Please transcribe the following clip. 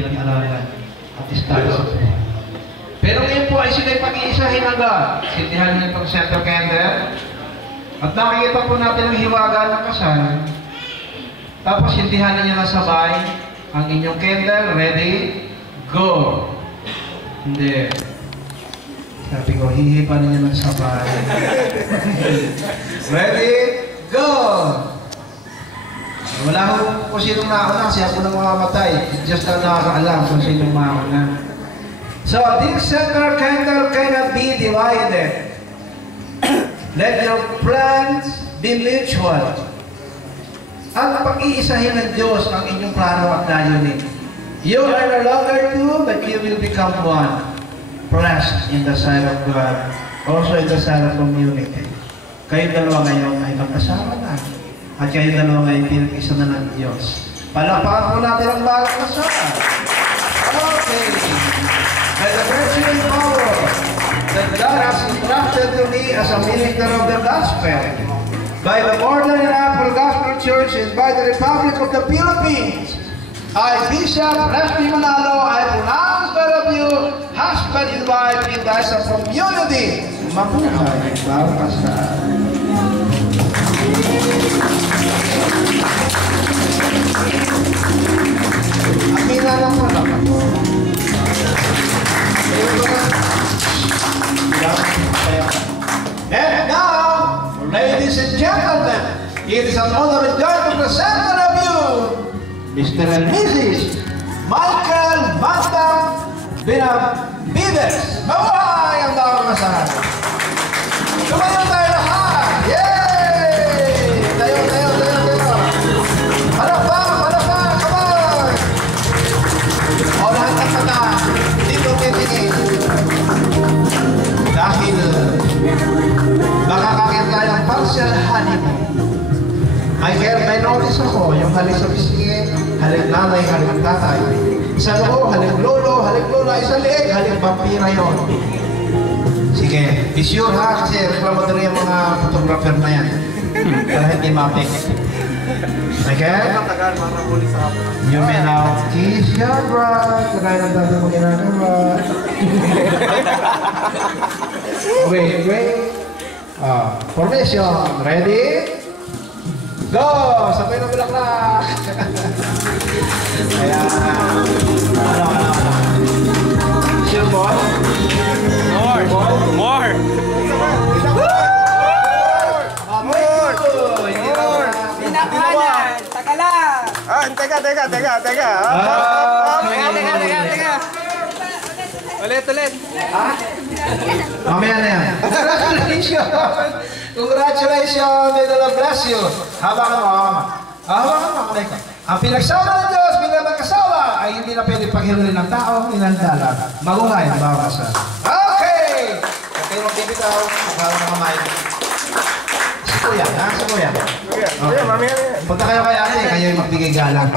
pinag-aralan at status. Pero ngayon po ay sila'y pag-iisahin agad. Sintihan niyo itong center candle. At nakikita po natin ang hiwaga ng kasal. Tapos sintihan niyo na sabay ang inyong candle. Ready? Go! Hindi. Sabi ko, hihipa niyo ng sabay. Ready? Go! Wala ko kung sinong nauna, siya po nang mamamatay. Just na nakakaalam kung sinong mauna. So, this center candle cannot be divided. Let your plans be mutual. At pag-iisahin ng Diyos ang inyong plano at layunin. You are no longer two, but you will become one. Blessed in the sight of God, also in the sight of community. Kayo dalawa ngayon ay magkasama na. At kayo dalawa ngayon pinag-isa na ng Diyos. Palakpakan po natin ang bagong kasama. Okay. By the virtue and power that God has entrusted to me as a minister of the gospel, by the Northern and Apple Gospel Church and by the Republic of the Philippines, I, Bishop Leslie Manalo, I pronounce all of you, husband and wife, in the eyes of community, mabuhay ang bagong kasama. Akina lang po lang. And now, ladies and gentlemen, it is an honor and joy to present all of you, Mr. and Mrs. Michael Mantang Benavides. Mabuhay ang bagong kasama. Tumayo tayo lahat! Yay! Tayo! Palakpak! Come on! O lahat ng mata, dito titingin. Dahil makakakit tayo ng partial honeymoon. May notice ako, yung halik sa pisingin, halik nanay, halik tatay. Isa loob, halik lolo, halik lola, isa liig, halik vampira yun. Sige, be sure ha, kasi reklamadari yung mga photographer na yan. Para hindi mapik. Okay? You may now kiss your bride. Kaya ng dati mo ginagawa. Wait. Formation. Ready? Go! Sabay na bulaklak. Ayan. Ano? Sure boy? More! Pinakanan! Taka lang! Teka. Teka! Ulit! Ha? Mamaya na yan. Congratulations! May God bless you. Habakan mo. Kulay ko. Ang pinagsama ng Diyos bilang mag-asawa ay hindi na pwede paghilulin ng tao, inandala. Maguhay ang bawang kasal. Okay! Okay, magbibitaw. Magkaroon ng kamay. Si Kuya. Kuya, mamaya. Punta kayo kay ate, kayo yung magbigay galang.